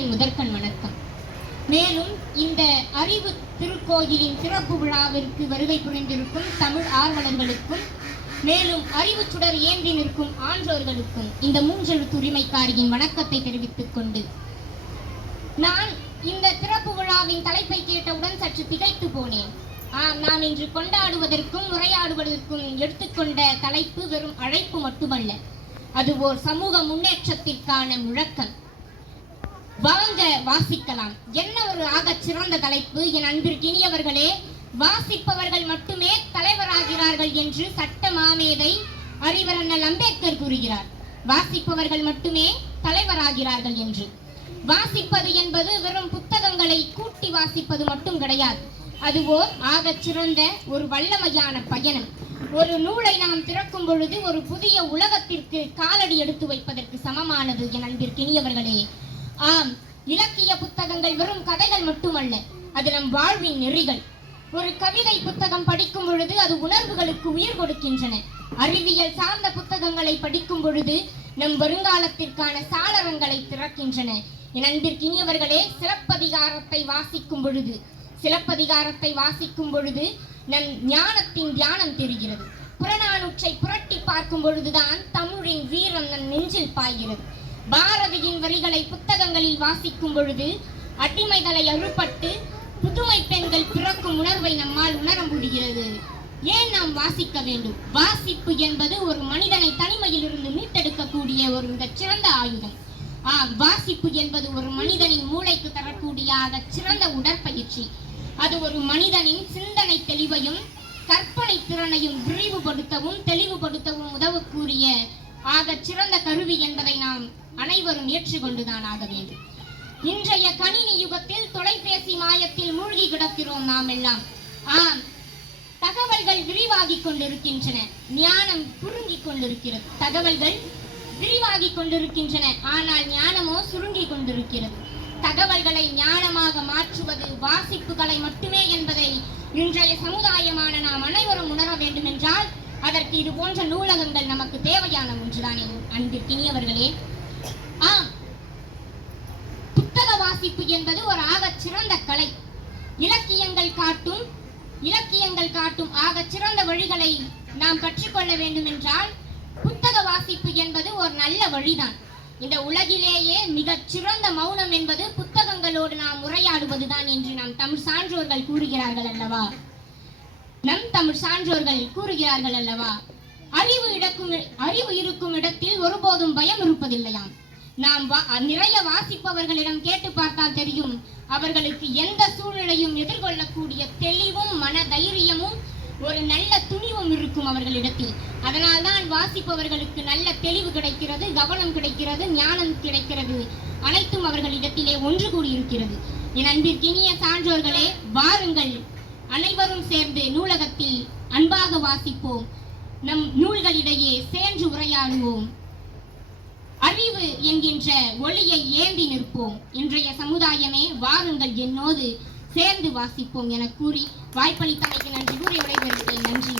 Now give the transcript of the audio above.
என் முதற்கண் வணக்கம். மேலும் இந்த அறிவு திருக்கோயிலின் சிறப்பு விழாவிற்கு வருகை புரிந்திருக்கும் தமிழ் ஆர்வலர்களுக்கும், மேலும் அறிவு சுடர் ஏந்தி நிற்கும் ஆன்றோர்களுக்கும் இந்த மூன்றெழுத்து உரிமைக்காரியின் வணக்கத்தை தெரிவித்துக் கொண்டு, நான் இந்த சிறப்பு விழாவின் தலைப்பை கேட்டவுடன் சற்று திகைத்து போனேன். நாம் இன்று கொண்டாடுவதற்கும் உரையாடுவதற்கும் எடுத்துக்கொண்ட தலைப்பு வெறும் அழைப்பு மட்டுமல்ல, அது ஓர் சமூக முன்னேற்றத்திற்கான முழக்கம். வாங்க வாசிக்கலாம். என்ன ஒரு ஆகச் சிறந்த தலைப்பு! என் அன்பிற்கினியவர்களே, வாசிப்பவர்கள் மட்டுமே தலைவராகிறார்கள் என்று சட்ட மாமேதை அறிவர் அண்ணல் அம்பேத்கர் கூறுகிறார். வாசிப்பவர்கள் மட்டுமே தலைவராகிறார்கள் என்று. வாசிப்பது என்பது வெறும் புத்தகங்களை கூட்டி வாசிப்பது மட்டும் கிடையாது. அது ஓர் ஆகச் சிறந்த ஒரு வல்லமையான பயணம். ஒரு நூலை நாம் திறக்கும் பொழுது ஒரு புதிய உலகத்திற்கு காலடி எடுத்து வைப்பதற்கு சமமானது என் அன்பிற்கினியவர்களே. ஆம், இலக்கிய புத்தகங்கள் வெறும் கதைகள் மட்டுமல்ல, அது நம் வாழ்வின் நெறிகள். ஒரு கவிதை புத்தகம் படிக்கும் பொழுது அது உணர்வுகளுக்கு உயிர் கொடுக்கின்றன. அறிவியல் சார்ந்த புத்தகங்களை படிக்கும் பொழுது நம் வருங்காலத்திற்கான சாளரங்களை திறக்கின்றன. என் அன்பிற்கினியவர்களே, சிலப்பதிகாரத்தை வாசிக்கும் பொழுது நம் ஞானத்தின் தியானம் தெரிகிறது. புறநானூற்றை புரட்டி பார்க்கும் பொழுதுதான் தமிழின் வீரம் நம் நெஞ்சில் பாய்கிறது. பாரதியின் வரிகளை புத்தகங்களில் வாசிக்கும் பொழுது அடிமைகளை அறுபட்டு புதுமை பெண்கள் பிறக்கும் உணர்வை நம்மால் உணர முடிகிறது. ஏன் நாம் வாசிக்க வேண்டும்? வாசிப்பு என்பது ஒரு மனிதனை தனிமையில் இருந்து மீட்டெடுக்கக்கூடிய ஒரு மிகச் சிறந்த ஆயுதம். வாசிப்பு என்பது ஒரு மனிதனின் மூளைக்கு தரக்கூடிய சிறந்த உடற்பயிற்சி. அது ஒரு மனிதனின் சிந்தனை தெளிவையும் கற்பனை திறனையும் விரிவுபடுத்தவும் தெளிவுபடுத்தவும் உதவக்கூடிய சிறந்த கருவி என்பதை நாம் அனைவரும் ஏற்றுக்கொண்டுதான் ஆக வேண்டும். இன்றைய கணினி யுகத்தில் தொலைபேசி மாயத்தில் மூழ்கி கிடக்கிறோம் நாம் எல்லாம். தகவல்கள் விரிவாகிக் கொண்டிருக்கின்றன, ஞானம் சுருங்கிக் கொண்டிருக்கிறது. தகவல்கள் விரிவாகிக் கொண்டிருக்கின்றன, ஆனால் ஞானமோ சுருங்கிக் கொண்டிருக்கிறது. தகவல்களை ஞானமாக மாற்றுவது வாசிப்புகளை மட்டுமே என்பதை இன்றைய சமுதாயமான நாம் அனைவரும் உணர வேண்டும் என்றால் அதற்கு இது போன்ற நூலகங்கள் நமக்கு தேவையான ஒன்றுதான் என் அன்பிற்கினியவர்களே. புத்தக வாசிப்பு என்பது ஒரு ஆகச் சிறந்த கலை. இலக்கியங்கள் காட்டும் ஆகச் சிறந்த வழிகளை நாம் கற்றுக்கொள்ள வேண்டும் என்றால் புத்தக வாசிப்பு என்பது ஒரு நல்ல வழிதான். இந்த உலகிலேயே மிகச் சிறந்த மௌனம் என்பது புத்தகங்களோடு நாம் உரையாடுவதுதான் என்று நம் தமிழ் சான்றோர்கள் கூறுகிறார்கள் அல்லவா? அறிவு இருக்கும் இடத்தில் ஒருபோதும் பயம் இருப்பதில்லையாம். நாம் நிறைய வாசிப்பவர்களிடம் கேட்டு பார்த்தால் தெரியும், அவர்களுக்கு எந்த சூழ்நிலையும் எதிர்கொள்ளக்கூடிய தெளிவும் மன தைரியமும் ஒரு நல்ல துணிவும் இருக்கும் அவர்களிடத்தில். அதனால்தான் வாசிப்பவர்களுக்கு நல்ல தெளிவு கிடைக்கிறது, கவனம் கிடைக்கிறது, ஞானம் கிடைக்கிறது. அனைத்தும் அவர்களிடத்திலே ஒன்று கூடியிருக்கிறது. என் அன்பிற்கினிய சான்றோர்களே, வாருங்கள் அனைவரும் சேர்ந்து நூலகத்தில் அன்பாக வாசிப்போம். நம் நூல்களிடையே சேர்ந்து உரையாடுவோம். அறிவு என்கின்ற ஒளியை ஏந்தி நிற்போம். இன்றைய சமுதாயமே, வாருங்கள் என்னோடு சேர்ந்து வாசிப்போம் என கூறி வாய்ப்பளித்தமைக்கு நன்றி கூறி விடைபெறுகிறேன். நன்றி.